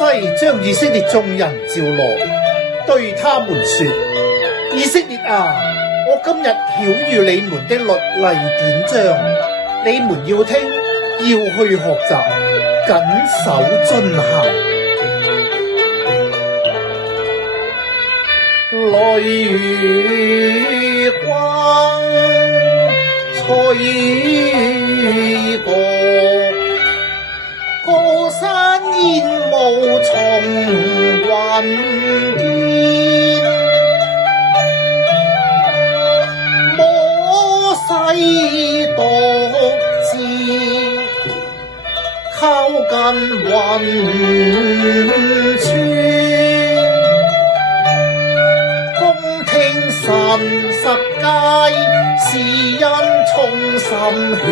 西將以色列眾人召來，對他們說：以色列啊，我今日曉諭你們的律例典章，你們要聽，要去學習，謹守遵行。雷雨光吹過，高山煙霧從雲間，摩西獨自靠近雲端，神十誡是因衷心勸，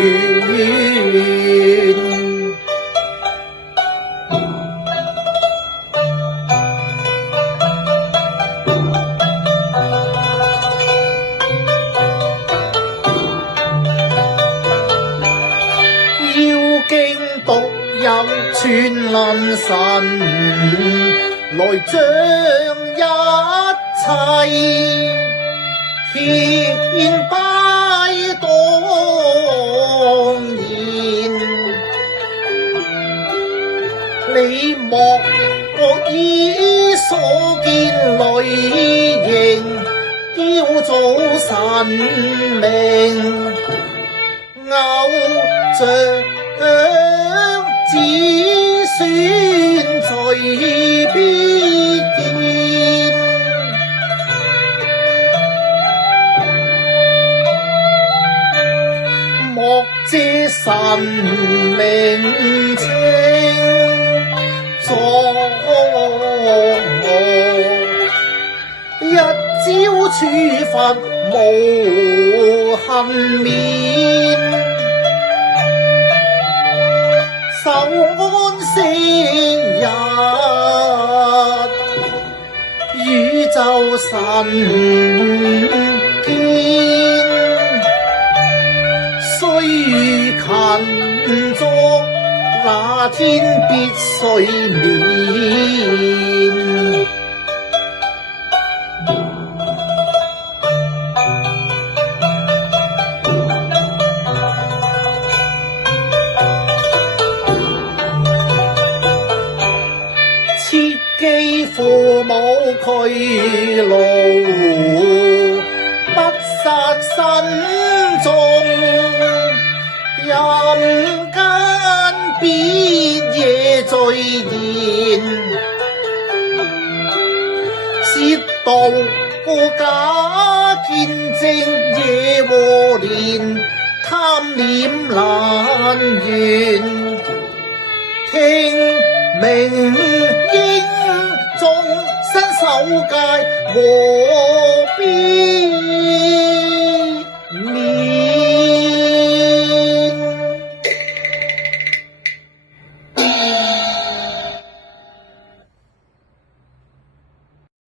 要經獨有全能神來將一切獻拜當然，你莫以所見類型雕造神明，偶像子孫隨必見，莫借神名稱作一朝處罰無幸免，守安息日，宇宙神見，須勤作，那天必須免。切記父母劬勞，不殺身眾，陰間必夜聚言，褻瀆假見證耶和蓮，貪戀難圓，聽明應眾生守戒，何必